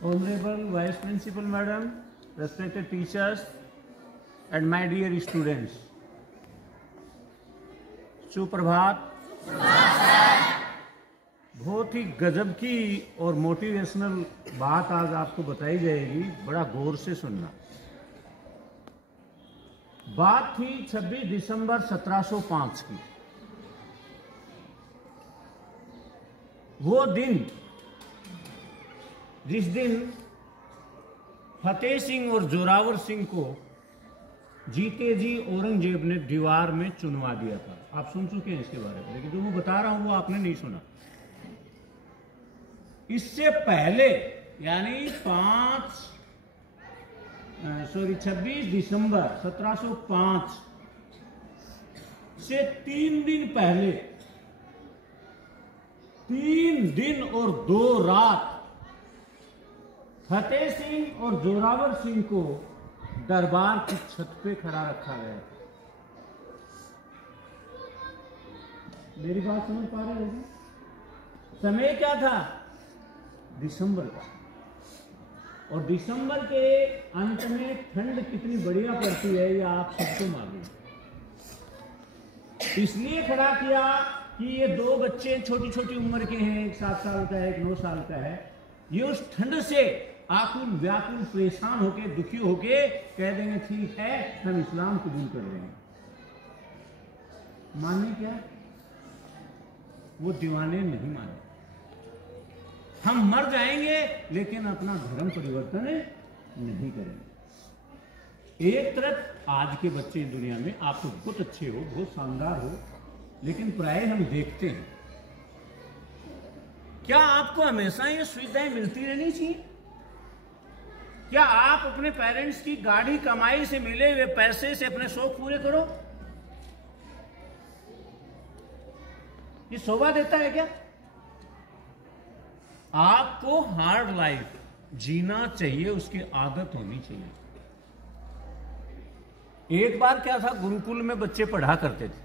Honorable Vice Principal Madam, respected teachers and my dear students, सुप्रभात। बहुत ही गजब की और मोटिवेशनल बात आज आपको बताई जाएगी, बड़ा गौर से सुनना। बात थी 26 दिसंबर 1705 की। वो दिन जिस दिन फतेह सिंह और जोरावर सिंह को जीते जी औरंगजेब ने दीवार में चुनवा दिया था। आप सुन चुके हैं इसके बारे में, लेकिन जो मैं बता रहा हूं वो आपने नहीं सुना। इससे पहले यानी 26 दिसंबर 1705 से 3 दिन पहले 3 दिन और 2 रात फतेह सिंह और जोरावर सिंह को दरबार की छत पे खड़ा रखा गया। मेरी बात समझ पा रहे हो? समय क्या था? दिसंबर का। और दिसंबर के अंत में ठंड कितनी बढ़िया पड़ती है ये आप सबको मालूम। इसलिए खड़ा किया कि ये 2 बच्चे छोटी छोटी उम्र के हैं, एक 7 साल का है, एक 9 साल का है। ये उस ठंड से आकुल व्याकुल परेशान होके दुखी होके कह देंगे ठीक है हम इस्लाम कबूल कर रहे हैं। माने क्या? वो दीवाने नहीं माने। हम मर जाएंगे लेकिन अपना धर्म परिवर्तन नहीं करेंगे। एक तरफ आज के बच्चे दुनिया में आप तो बहुत अच्छे हो, बहुत शानदार हो, लेकिन प्राय हम देखते हैं क्या आपको हमेशा ये सुविधाएं मिलती रहनी चाहिए? क्या आप अपने पेरेंट्स की गाढ़ी कमाई से मिले हुए पैसे से अपने शौक पूरे करो? ये शोभा देता है क्या? आपको हार्ड लाइफ जीना चाहिए, उसकी आदत होनी चाहिए। एक बार क्या था, गुरुकुल में बच्चे पढ़ा करते थे।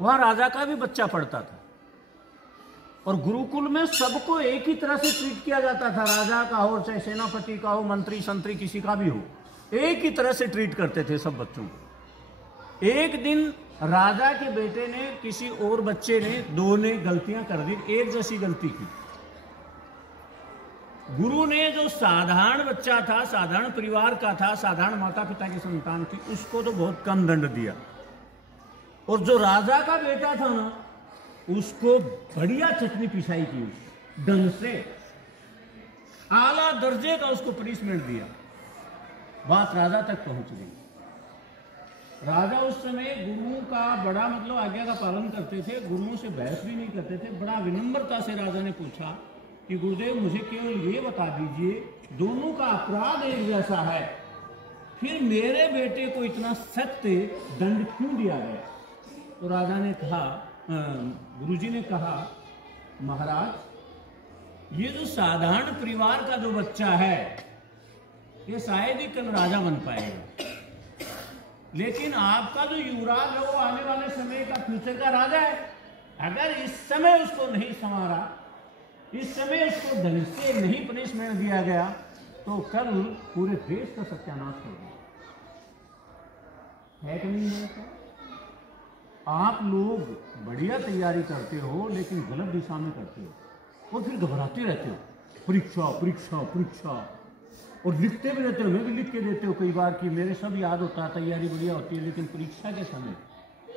वहां राजा का भी बच्चा पढ़ता था और गुरुकुल में सबको एक ही तरह से ट्रीट किया जाता था। राजा का हो, चाहे सेनापति का हो, मंत्री संतरी किसी का भी हो, एक ही तरह से ट्रीट करते थे सब बच्चों को। एक दिन राजा के बेटे ने, किसी और बच्चे ने, 2 ने गलतियां कर दी, एक जैसी गलती की। गुरु ने जो साधारण बच्चा था, साधारण परिवार का था, साधारण माता पिता की संतान थी, उसको तो बहुत कम दंड दिया। और जो राजा का बेटा था ना, उसको बढ़िया चटनी पिसाई की, ढंग से आला दर्जे का उसको पनिशमेंट दिया। बात राजा तक पहुंच गई। राजा उस समय गुरुओं का बड़ा आज्ञा का पालन करते थे, गुरुओं से बहस भी नहीं करते थे। बड़ा विनम्रता से राजा ने पूछा कि गुरुदेव मुझे केवल ये बता दीजिए, दोनों का अपराध एक जैसा है, फिर मेरे बेटे को इतना सख्त दंड क्यों दिया गया? तो राजा ने कहा, गुरुजी ने कहा, महाराज ये जो साधारण परिवार का जो बच्चा है ये शायद ही कल राजा बन पाएगा, लेकिन आपका जो युवराज है वो आने वाले समय का फ्यूचर का राजा है। अगर इस समय उसको नहीं संवारा, इस समय उसको ढंग से नहीं पनिशमेंट दिया गया, तो कल पूरे देश का सत्यानाश होगा। है कि नहीं है? आप लोग बढ़िया तैयारी करते हो लेकिन गलत दिशा में करते हो और फिर घबराते रहते हो, परीक्षा परीक्षा परीक्षा, और लिखते भी रहते हो। मैं भी लिख के देते हो कई बार कि मेरे सब याद होता है, तैयारी बढ़िया होती है, लेकिन परीक्षा के समय,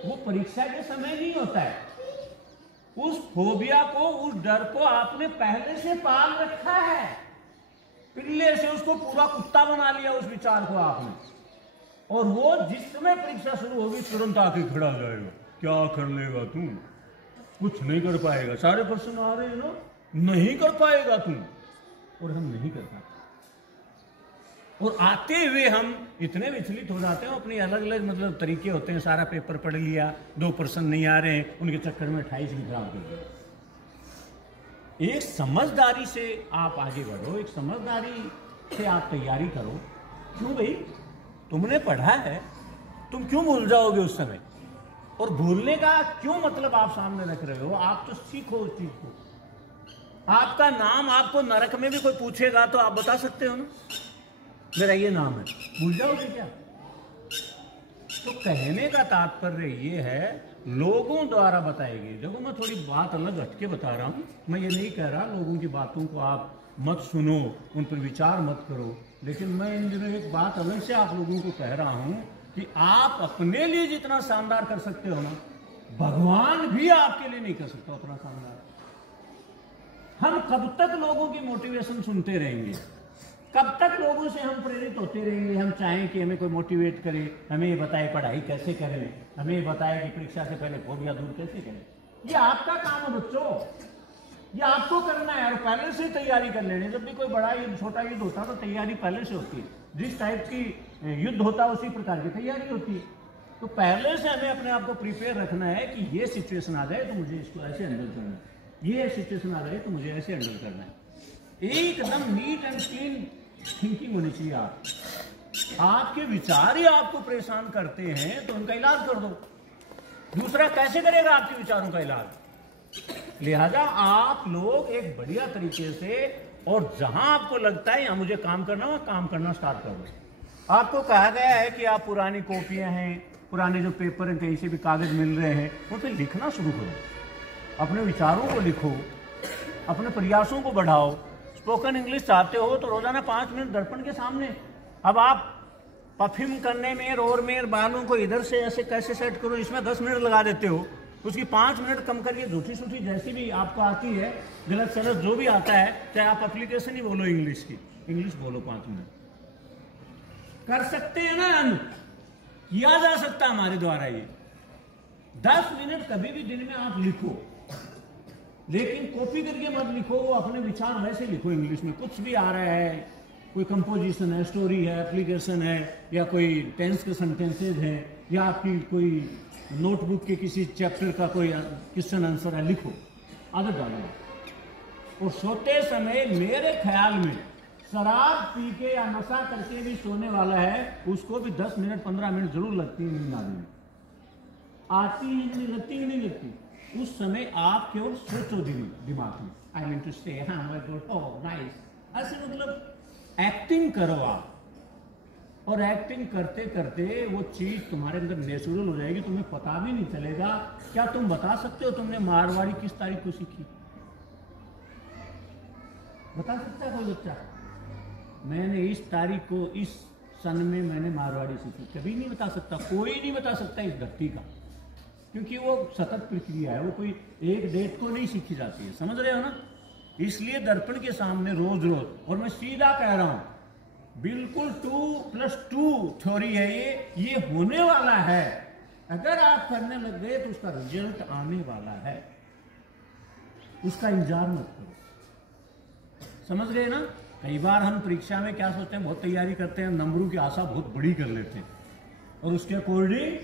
वो परीक्षा के समय नहीं होता है। उस फोबिया को, उस डर को आपने पहले से पाल रखा है, पिल्ले से उसको पूरा कुत्ता बना लिया उस विचार को आपने, और वो जिस समय परीक्षा शुरू होगी तुरंत आके खड़ा हो जाएगा। क्या कर लेगा तू? कुछ नहीं कर पाएगा। सारे प्रश्न आ रहे हैं ना, नहीं कर पाएगा तू। और हम नहीं कर पाते, और आते हुए हम इतने विचलित हो जाते हैं। अपनी अलग अलग तरीके होते हैं। सारा पेपर पढ़ लिया, 2 प्रश्न नहीं आ रहे हैं, उनके चक्कर में 28 भी खराब कर दिया। एक समझदारी से आप आगे बढ़ो, एक समझदारी से आप तैयारी करो। क्यों भाई, तुमने पढ़ा है, तुम क्यों भूल जाओगे उस समय? और भूलने का क्यों मतलब आप सामने रख रहे हो? आप तो सीखो उस चीज को। आपका नाम आपको नरक में भी कोई पूछेगा तो आप बता सकते हो ना, मेरा ये नाम है, भूल जाओगे क्या? तो कहने का तात्पर्य ये है, लोगों द्वारा बताई गई। देखो मैं थोड़ी बात अलग हटके बता रहा हूँ, मैं ये नहीं कह रहा लोगों की बातों को आप मत सुनो, उन पर विचार मत करो, लेकिन मैं इन दिनों एक बात अलग से आप लोगों को कह रहा हूँ कि आप अपने लिए जितना शानदार कर सकते हो ना, भगवान भी आपके लिए नहीं कर सकता उतना शानदार। हम कब तक लोगों की मोटिवेशन सुनते रहेंगे? कब तक लोगों से हम प्रेरित होते रहेंगे? हम चाहें कि हमें कोई मोटिवेट करे, हमें ये बताए पढ़ाई कैसे करें, हमें ये बताए कि परीक्षा से पहले फोबिया दूर कैसे करें। ये आपका काम है बच्चों, ये आपको करना है, और पहले से तैयारी कर लेनी। जब भी कोई बड़ा युद्ध, छोटा युद्ध होता है तो तैयारी पहले से होती है। जिस टाइप की युद्ध होता है उसी प्रकार की तैयारी होती है। तो पहले से हमें अपने आप को प्रिपेयर रखना है कि ये सिचुएशन आ जाए तो मुझे इसको ऐसे हैंडल करना है, ये सिचुएशन आ जाए तो मुझे ऐसे हैंडल करना है। एकदम नीट एंड क्लीन थिंकिंग होनी चाहिए। आपके विचार ही आपको परेशान करते हैं तो उनका इलाज कर दो। दूसरा कैसे करेगा आपके विचारों का इलाज? लिहाजा आप लोग एक बढ़िया तरीके से, और जहां आपको लगता है यहां मुझे काम करना है, काम करना स्टार्ट कर दो। आपको कहा गया है कि आप पुरानी कॉपियां हैं, पुराने जो पेपर हैं, कहीं से भी कागज मिल रहे हैं, वो फिर लिखना शुरू करो। अपने विचारों को लिखो, अपने प्रयासों को बढ़ाओ। स्पोकन इंग्लिश चाहते हो तो रोजाना 5 मिनट दर्पण के सामने। अब आप परफ्यूम करने में, रोर में बालों को इधर से ऐसे कैसे सेट करो, इसमें 10 मिनट लगा देते हो, उसकी 5 मिनट कम करके झूठी सूठी जैसी भी आपको आती है, गलत सलत जो भी आता है, चाहे आप एप्लीकेशन ही बोलो इंग्लिश की, इंग्लिश बोलो 5 मिनट कर सकते हैं ना हम, किया जा सकता हमारे द्वारा। ये 10 मिनट कभी भी दिन में आप लिखो, लेकिन कॉपी करके मत लिखो, अपने विचार वैसे लिखो। इंग्लिश में कुछ भी आ रहा है, कोई कंपोजिशन है, स्टोरी है, एप्लीकेशन है, या कोई टेंस के सेंटेंसेज हैं, या आपकी कोई नोटबुक के किसी चैप्टर का कोई क्वेश्चन आंसर है, लिखो, आदत डालो। और सोते समय मेरे ख्याल में शराब पी के या नशा करके भी सोने वाला है, उसको भी 10 मिनट 15 मिनट जरूर लगती है नींद आने में। आती ही नहीं लगती, ही नहीं लगती। उस समय आप केवल सोचो दिमाग में, आई मीन टू से, हाँ मैं गुड, ओह नाइस, ऐसे मतलब एक्टिंग करो आप। और एक्टिंग करते करते वो चीज तुम्हारे अंदर नेचुरल हो जाएगी, तुम्हें पता भी नहीं चलेगा। क्या तुम बता सकते हो तुमने मारवाड़ी किस तारीख को सीखी? बता सकता है कोई बच्चा? मैंने इस तारीख को, इस सन में मैंने मारवाड़ी सीखी, कभी नहीं बता सकता, कोई नहीं बता सकता इस धरती का, क्योंकि वो सतत प्रक्रिया है, वो कोई एक डेट को नहीं सीखी जाती है। समझ रहे हो ना? इसलिए दर्पण के सामने रोज रोज, और मैं सीधा कह रहा हूं, बिल्कुल 2+2 थ्योरी है ये होने वाला है। अगर आप करने लग गए तो उसका रिजल्ट आने वाला है, उसका इंतजार मत करो। समझ गए ना? कई बार हम परीक्षा में क्या सोचते हैं, बहुत तैयारी करते हैं, नंबरों की आशा बहुत बड़ी कर लेते हैं, और उसके अकॉर्डिंग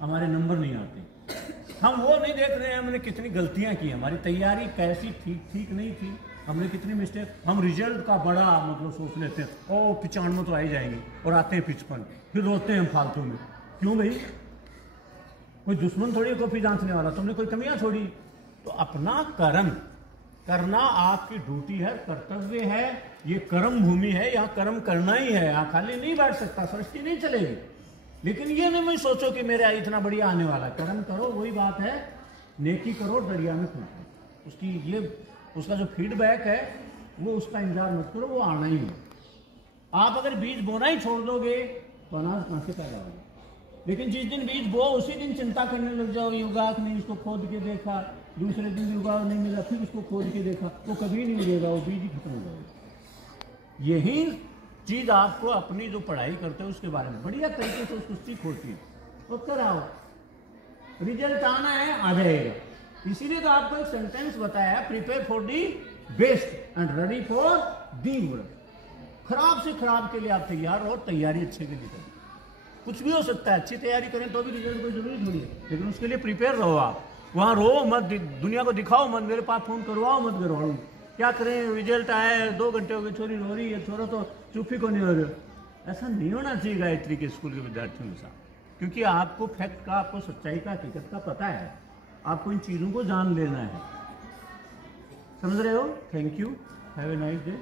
हमारे नंबर नहीं आते। हम वो नहीं देख रहे हैं हमने कितनी गलतियां की, हमारी तैयारी कैसी ठीक नहीं थी, हमने कितनी मिस्टेक। हम रिजल्ट का बड़ा मतलब सोच लेते हैं, ओ 95 तो आ ही जाएंगे, और आते हैं 55, फिर रोते हैं फालतू में। क्यों भाई? कोई दुश्मन थोड़ी कॉपी जांचने वाला, तुमने कोई कमियां छोड़ी? तो अपना कर्म करना आपकी ड्यूटी है, कर्तव्य है, ये कर्म भूमि है, यहाँ कर्म करना ही है, यहाँ खाली नहीं बैठ सकता, सृष्टि नहीं चलेगी। लेकिन ये नहीं सोचो कि मेरे इतना बढ़िया आने वाला है। कर्म करो, वही बात है, नेकी करो, दरिया में कूदो। उसकी ये उसका जो फीडबैक है वो, उसका इंतजार मत करो, वो आना ही है। आप अगर बीज बोना ही छोड़ दोगे तो अनाज कहाँ से पैदा होगा? लेकिन जिस दिन बीज बो उसी दिन चिंता करने लग जाओ, युगाक ने इसको खोद के देखा, दूसरे दिन युगाक नहीं मिला, फिर उसको खोद के देखा, वो कभी नहीं मिलेगा, वो बीज ही खत्म हो जाएगा। यही चीज आपको अपनी जो पढ़ाई करते हो उसके बारे में बढ़िया तरीके से उसको सीख होती है, तो कराओ, रिजल्ट आना है, आ जाएगा। इसीलिए तो आपको एक सेंटेंस बताया, prepare for the best and ready for the worst. खराब से खराब के लिए आप तैयार हो, तैयारी अच्छे के लिए करें। कुछ भी हो सकता है, अच्छी तैयारी करें तो भी रिजल्ट कोई जरूरी थोड़ी है, लेकिन उसके लिए प्रिपेयर रहो। आप वहाँ रो मत, दुनिया को दिखाओ मत, मेरे पास फोन करवाओ मत, करवाओ। क्या करें, रिजल्ट आया 2 घंटे हो गए, छोरी रो रही है, छोरा तो चुप ही को नहीं हो रहा। ऐसा नहीं होना चाहिए गायत्री के स्कूल के विद्यार्थियों के साथ, क्योंकि आपको फैक्ट का, आपको सच्चाई का, हकीकत का पता है, आपको इन चीज़ों को जान लेना है। समझ रहे हो? Thank you, have a nice day.